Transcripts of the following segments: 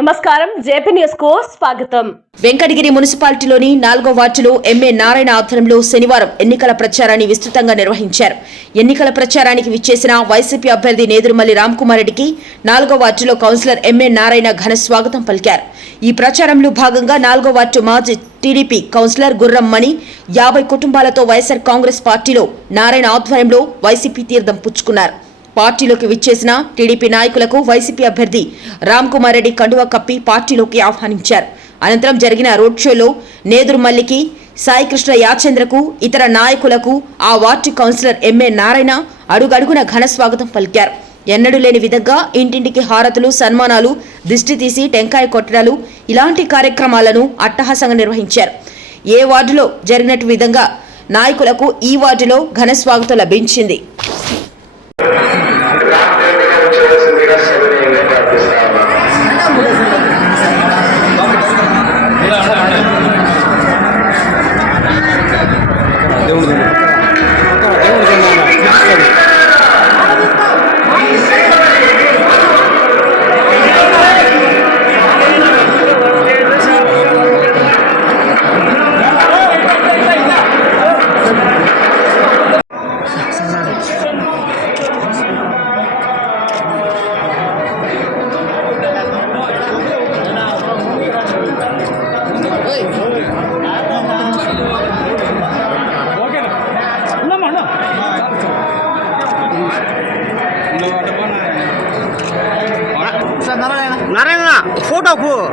నమస్కారం జేపీ న్యూస్కు స్వాగతం. వెంకటగిరి మున్సిపాలిటీలోని నాలుగో వార్డులో ఎంఏ నారాయణ ఆధ్వర్యంలో శనివారం ఎన్నికల ప్రచారాన్ని విస్తృతంగా నిర్వహించారు. ఎన్నికల ప్రచారానికి విచ్చేసిన వైసీపీ అభ్యర్థి నేదురుమల్లి రామ్కుమార్ రెడ్డికి నాలుగో వార్డులో కౌన్సిలర్ ఎంఏ నారాయణ ఘన స్వాగతం పలికారు. ఈ ప్రచారంలో భాగంగా నాలుగో వార్డు మాజీ టీడీపీ కౌన్సిలర్ గుర్రం మణి యాభై కుటుంబాలతో వైఎస్ఆర్ కాంగ్రెస్ పార్టీలో నారాయణ ఆధ్వర్యంలో వైసీపీ తీర్థం పుచ్చుకున్నారు. పార్టీలోకి విచ్చేసిన టీడీపీ నాయకులకు వైసీపీ అభ్యర్థి రామ్ కుమార్ రెడ్డి కండువా కప్పి పార్టీలోకి ఆహ్వానించారు. అనంతరం జరిగిన రోడ్ షోలో నేదురుమల్లికి సాయికృష్ణ యాచంద్రకు ఇతర నాయకులకు ఆ వార్డు కౌన్సిలర్ ఎంఏ నారాయణ అడుగడుగున ఘన స్వాగతం పలికారు. ఎన్నడూ లేని విధంగా ఇంటింటికి హారతులు సన్మానాలు దిష్టి తీసి టెంకాయ కొట్టడాలు ఇలాంటి కార్యక్రమాలను అట్టహాసంగా నిర్వహించారు. ఏ వార్డులో జరిగినట్టు విధంగా నాయకులకు ఈ వార్డులో ఘన స్వాగతం లభించింది. 끝나고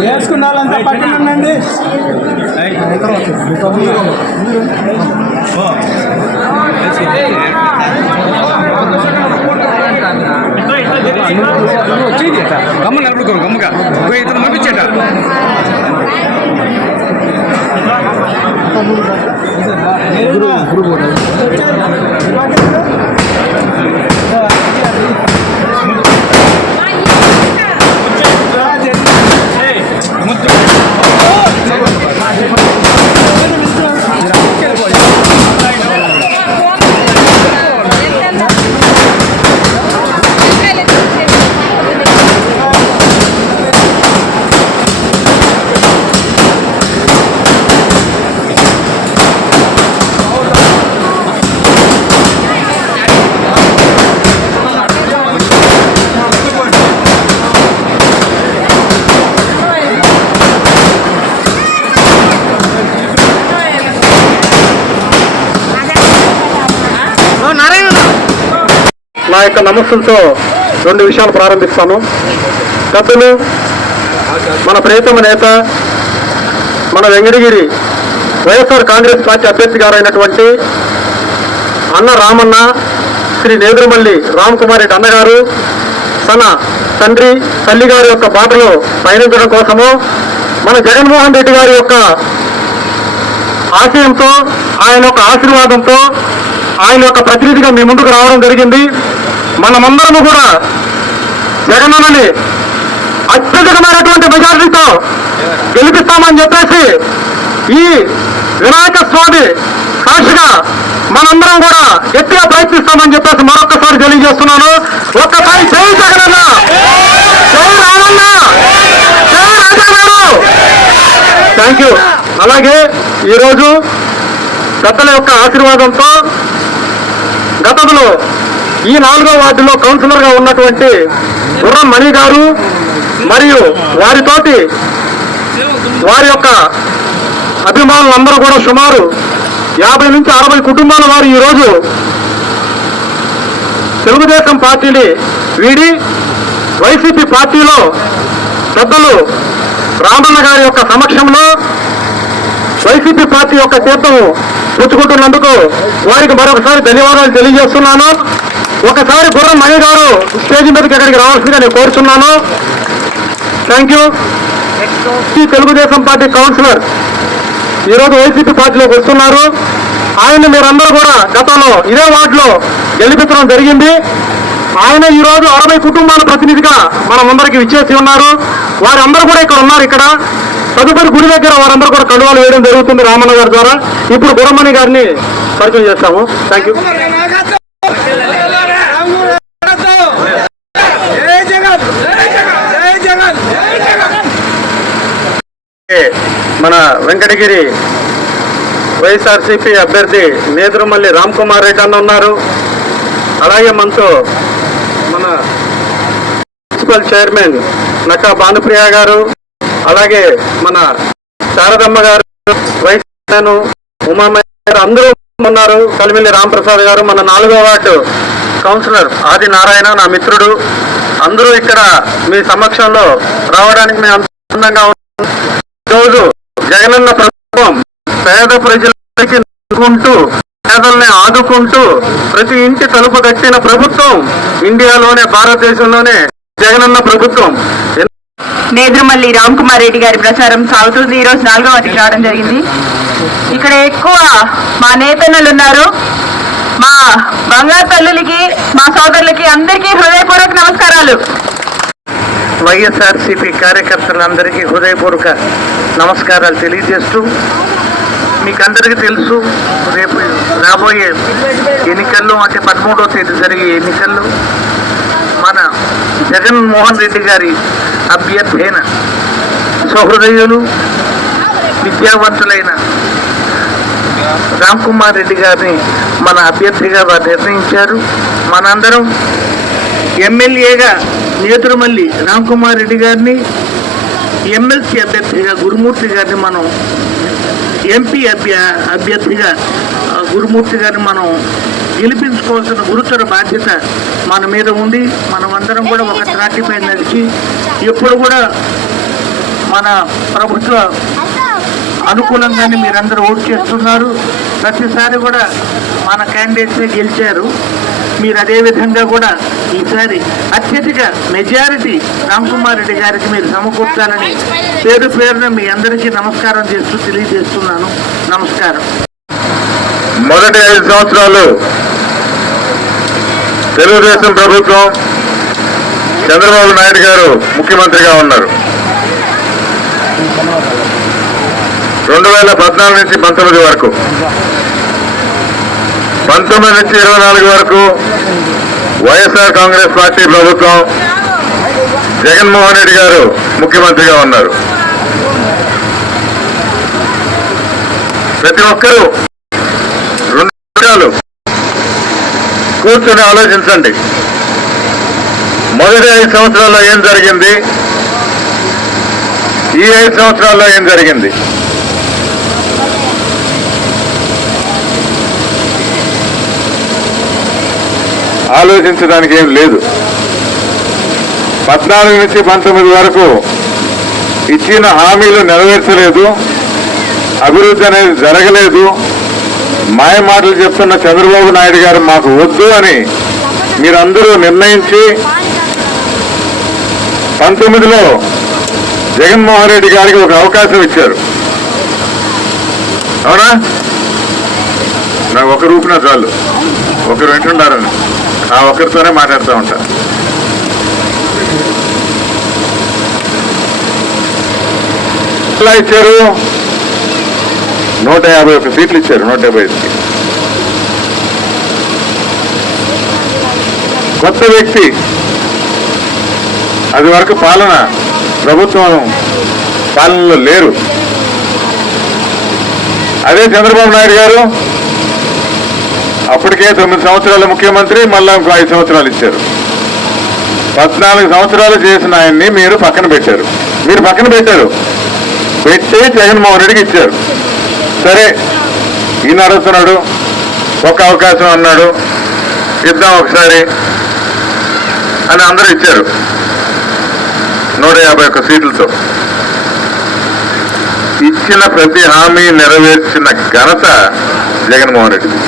వేసుకున్న వాళ్ళంతా పక్కన ఉండండి. గమ్మ నడుపుకో గమ్మగా. ఇతను పంపించేట. ముద్ద Muchas gracias. నా యొక్క నమస్సులతో రెండు విషయాలు ప్రారంభిస్తాను. కథలు మన ప్రియతమ నేత మన వెంకటగిరి వైఎస్ఆర్ కాంగ్రెస్ పార్టీ అభ్యర్థి గారైనటువంటి అన్న రామన్న శ్రీ నేదురుమల్లి రామ్ కుమార్ రెడ్డి అన్నగారు తన తండ్రి తల్లి గారి యొక్క బాటలో పయనించడం కోసము మన జగన్మోహన్ రెడ్డి గారి యొక్క ఆశయంతో ఆయన యొక్క ఆశీర్వాదంతో ఆయన యొక్క ప్రతినిధిగా మీ ముందుకు రావడం జరిగింది. మనమందరము కూడా జగనన్నని అత్యధికమైనటువంటి మెజారిటీతో గెలిపిస్తామని చెప్పేసి ఈ వినాయక స్వామి సాక్షిగా మనందరం కూడా గట్టిగా ప్రయత్నిస్తామని చెప్పేసి మరొక్కసారి తెలియజేస్తున్నాను. ఒక్కసారి జై జగనన్న! జై రామన్న! జై రాజారావు థ్యాంక్ యూ అలాగే ఈరోజు పెద్దల యొక్క ఆశీర్వాదంతో గతంలో ఈ నాలుగో వార్డులో కౌన్సిలర్గా ఉన్నటువంటి గుర్రం మణి గారు మరియు వారితోటి వారి యొక్క అభిమానులందరూ కూడా సుమారు యాభై నుంచి అరవై కుటుంబాల వారు ఈరోజు తెలుగుదేశం పార్టీని వీడి వైసీపీ పార్టీలో పెద్దలు రామన్న గారి యొక్క సమక్షంలో వైసీపీ పార్టీ యొక్క తీర్థం పుచ్చుకుంటున్నందుకు వారికి మరొకసారి ధన్యవాదాలు తెలియజేస్తున్నాను. ఒకసారి గుర్రం మణి గారు స్టేజ్ మీదకి ఎక్కడికి రావాల్సిందిగా నేను కోరుచున్నాను. థ్యాంక్ యూ ఈ తెలుగుదేశం పార్టీ కౌన్సిలర్ ఈరోజు వైసీపీ పార్టీలోకి వస్తున్నారు. ఆయన మీరందరూ కూడా గతంలో ఇదే వార్డులో గెలిపించడం జరిగింది. ఆయన ఈరోజు అరవై కుటుంబాల ప్రతినిధిగా మనం అందరికీ విచ్చేసి ఉన్నారు. వారందరూ కూడా ఇక్కడ ఉన్నారు ఇక్కడ. తదుపరి గుడి దగ్గర వారందరూ కూడా కడువాలు వేయడం జరుగుతుంది రామన్న గారి ద్వారా. ఇప్పుడు గురమణి గారిని పరిచయం చేస్తాము. థ్యాంక్ యూ మన వెంకటగిరి వైఎస్ఆర్సీపీ అభ్యర్థి నేదురుమల్లి రామ్ కుమార్ రెడ్డి అన్న ఉన్నారు. అలాగే మనతో మన మున్సిపల్ చైర్మన్ నక్కా భానుప్రియ గారు అలాగే మన శారదమ్మ గారు వైస్ చైర్మన్ ఉమామయ్య గారు అందరూ ఉన్నారు. కలిమిల్లి రాంప్రసాద్ గారు మన నాలుగో వార్డు కౌన్సిలర్ ఆది నారాయణ నా మిత్రుడు. అందరూ ఇక్కడ మీ సమక్షంలో రావడానికి మేము అంత ఆనందంగా ఉన్నాం. జగనన్న ప్రభుత్వం పేద ప్రజలకి ఆదుకుంటూ పేదల్ని ఆదుకుంటూ ప్రతి ఇంటి తలుపు కట్టిన ప్రభుత్వం ఇండియాలోనే భారతదేశంలోనే జగనన్న ప్రభుత్వం. నేద్రమల్లి రామ్ కుమార్ రెడ్డి గారి ప్రచారం సాగుతుంది ఈ రోజు నాలుగో వాటికి రావడం జరిగింది. ఇక్కడ ఎక్కువ మా నేతన్నలు ఉన్నారు. మా బంగారు తల్లులకి మా సోదరులకి అందరికీ హృదయపూర్వక నమస్కారాలు. వైఎస్ఆర్సీపీ కార్యకర్తలందరికీ హృదయపూర్వక నమస్కారాలు తెలియజేస్తూ మీకందరికీ తెలుసు రేపు రాబోయే ఎన్నికల్లో అంటే పదమూడవ తేదీ జరిగే ఎన్నికల్లో మన జగన్మోహన్ రెడ్డి గారి అభ్యర్థైన సహృదయులు విద్యావంతులైన రామ్ కుమార్ రెడ్డి గారిని మన అభ్యర్థిగా నిర్ణయించారు. మనందరం ఎమ్మెల్యేగా నేతురుమల్లి రామ్కుమార్ రెడ్డి గారిని ఎమ్మెల్సీ అభ్యర్థిగా గురుమూర్తి గారిని మనం ఎంపీ అభ్య అభ్యర్థిగా గురుమూర్తి గారిని మనం గెలిపించుకోవాల్సిన గురుతర బాధ్యత మన మీద ఉంది. మనమందరం కూడా ఒక త్రాటిపై నడిచి ఎప్పుడు కూడా మన ప్రభుత్వ అనుకూలంగానే మీరందరూ ఓటు చేస్తున్నారు. ప్రతిసారి కూడా మన క్యాండిడేట్సే గెలిచారు. మీరు అదే విధంగా కూడా ఈసారి అత్యధిక మెజారిటీ రామ్కుమార్ రెడ్డి గారికి మీరు సమకూర్చాలని పేరు పేరున మీ అందరికీ నమస్కారం చేస్తూ తెలియజేస్తున్నాను. నమస్కారం. మొదటి ఐదు సంవత్సరాలు తెలుగుదేశం ప్రభుత్వం చంద్రబాబు నాయుడు గారు ముఖ్యమంత్రిగా ఉన్నారు. రెండు వేల పద్నాలుగు నుంచి పంతొమ్మిది వరకు. పంతొమ్మిది నుంచి ఇరవై నాలుగు వరకు వైఎస్ఆర్ కాంగ్రెస్ పార్టీ ప్రభుత్వం జగన్మోహన్ రెడ్డి గారు ముఖ్యమంత్రిగా ఉన్నారు. ప్రతి ఒక్కరూ రెండు విషయాలు కూర్చొని ఆలోచించండి. మొదటి ఐదు సంవత్సరాల్లో ఏం జరిగింది? ఈ ఐదు సంవత్సరాల్లో ఏం జరిగింది? ఆలోచించడానికి ఏం లేదు. పద్నాలుగు నుంచి పంతొమ్మిది వరకు ఇచ్చిన హామీలు నెరవేర్చలేదు అభివృద్ధి అనేది జరగలేదు. మాయ మాటలు చెప్తున్న చంద్రబాబు నాయుడు గారు మాకు వద్దు అని మీరందరూ నిర్ణయించి పంతొమ్మిదిలో జగన్మోహన్ రెడ్డి గారికి ఒక అవకాశం ఇచ్చారు. అవునా? నాకు ఒక రూపున చాలు. ఒకరు వింటున్నారని ఆ ఒకరితోనే మాట్లాడుతూ ఉంటా. ఎలా ఇచ్చారు. నూట యాభై ఒక సీట్లు ఇచ్చారు నూట యాభై ఐదుకి. కొత్త వ్యక్తి. అది వరకు పాలన ప్రభుత్వం పాలనలో లేరు. అదే చంద్రబాబు నాయుడు గారు అప్పటికే తొమ్మిది సంవత్సరాల ముఖ్యమంత్రి మళ్ళా ఇంకో ఐదు సంవత్సరాలు ఇచ్చారు. పద్నాలుగు సంవత్సరాలు చేసిన ఆయన్ని మీరు పక్కన పెట్టారు. మీరు పక్కన పెట్టారు. పెట్టి జగన్మోహన్ రెడ్డికి ఇచ్చారు. సరే ఈయన అడుగుతున్నాడు ఒక అవకాశం అన్నాడు ఇద్దాం ఒకసారి అని అందరూ ఇచ్చారు. నూట యాభై ఒక్క సీట్లతో. ఇచ్చిన ప్రతి హామీ నెరవేర్చిన ఘనత జగన్మోహన్ రెడ్డిది.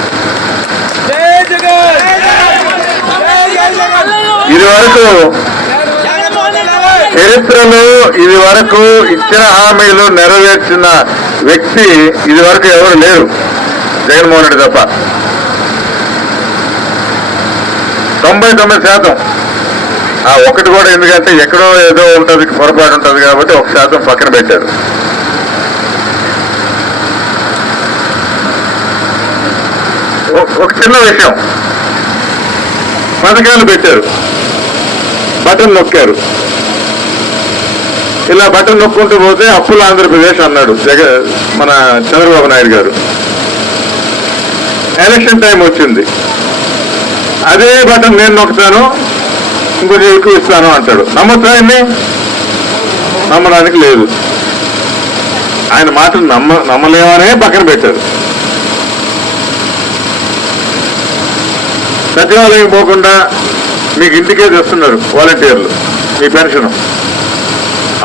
ఇది వరకు చరిత్రలో ఇది వరకు ఇచ్చిన హామీలు నెరవేర్చిన వ్యక్తి ఇది వరకు ఎవరు లేరు. జగన్మోహన్ రెడ్డి తప్ప. తొంభై తొమ్మిది శాతం. ఆ ఒకటి కూడా ఎందుకంటే ఎక్కడో ఏదో ఉంటుంది పొరపాటు ఉంటుంది కాబట్టి ఒక శాతం పక్కన పెట్టారు. ఒక చిన్న విషయం. పథకాలు పెట్టారు. బటన్ నొక్కారు. ఇలా బటన్ నొక్కుంటూ పోతే అప్పుల ఆంధ్రప్రదేశ్ అన్నాడు జగ మన చంద్రబాబు నాయుడు గారు. ఎలక్షన్ టైం వచ్చింది. అదే బటన్ నేను నొక్కుతాను ఇంకొంచెం ఎక్కువ ఇస్తాను అంటాడు. నమ్మొచ్చా నమ్మడానికి లేదు. ఆయన మాటలు నమ్మ నమ్మలేమనే పక్కన పెట్టారు. సచివాలయం పోకుండా మీకు ఇంటికే తెస్తున్నారు వాలంటీర్లు. మీ పెన్షన్.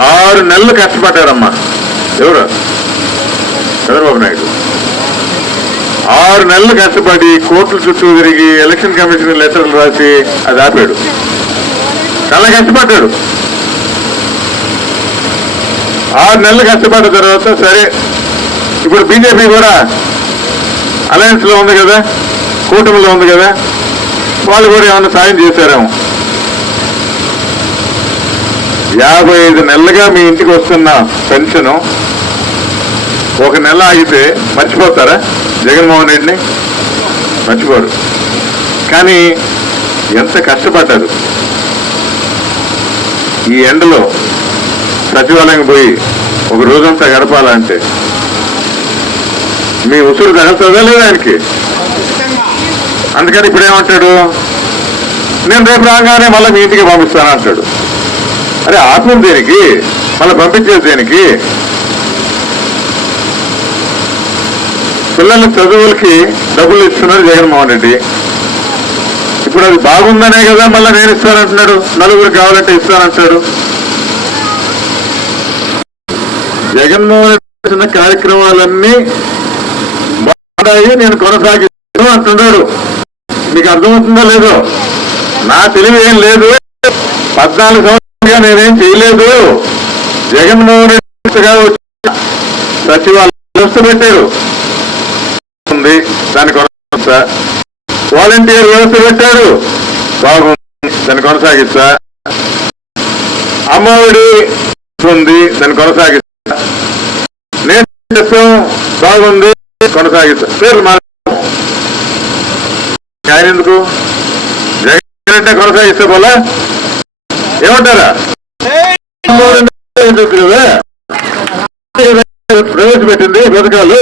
ఆరు నెలలు కష్టపడ్డారమ్మా. ఎవరు? చంద్రబాబు నాయుడు. ఆరు నెలలు కష్టపడి కోర్టుల చుట్టూ తిరిగి ఎలక్షన్ కమిషన్ లెటర్లు రాసి అది ఆపాడు. చాలా కష్టపడ్డాడు. ఆరు నెలలు కష్టపడ్డ తర్వాత సరే ఇప్పుడు బీజేపీ కూడా అలయన్స్లో ఉంది కదా కూటమిలో ఉంది కదా వాళ్ళు కూడా ఏమైనా సాయం చేశారేమో. యాభై ఐదు నెలలుగా మీ ఇంటికి వస్తున్న పెన్షన్ ఒక నెల ఆగితే మర్చిపోతారా? జగన్మోహన్ రెడ్డిని? మర్చిపోరు. కానీ ఎంత కష్టపడ్డారు. ఈ ఎండలో సచివాలయం పోయి ఒక రోజంతా గడపాలంటే మీ ఉసురు తగులుతుందా లేదా ఆయనకి? అందుకని ఇప్పుడు ఏమంటాడు? నేను రేపు రాగానే మళ్ళీ మీ ఇంటికి పంపిస్తాను అంటాడు. అరే ఆత్మ దేనికి? మళ్ళీ పంపించేది దేనికి? పిల్లల చదువులకి డబ్బులు ఇస్తున్నారు జగన్మోహన్ రెడ్డి. ఇప్పుడు అది బాగుందనే కదా మళ్ళీ నేను ఇస్తానంటున్నాడు. నలుగురు కావాలంటే ఇస్తానంటాడు. జగన్మోహన్ రెడ్డి చేసిన కార్యక్రమాలన్నీ బాగున్నాయి నేను కొనసాగి అంటున్నాడు మీకు అర్థమవుతుందో లేదో? నా తెలివి ఏం లేదు. పద్నాలుగు సంవత్సరాలుగా నేనేం చేయలేదు. జగన్మోహన్ రెడ్డి గారు వచ్చి సచివాలయం వ్యవస్థ పెట్టారు. ఉంది. దాన్ని కొనసాగిస్తా. వాలంటీర్ వ్యవస్థ పెట్టాడు బాగుంది. దాన్ని కొనసాగిస్తా. అమ్మఒడి ఉంది. దాన్ని కొనసాగిస్తా. నేను చేస్తాం బాగుంది. కొనసాగిస్తా. పేర్లు ఆయన ఎందుకు? జగన్ అంటే కొనసాగిస్తే పోలా? ఏమంటారా? ప్రవేశపెట్టింది పథకాలు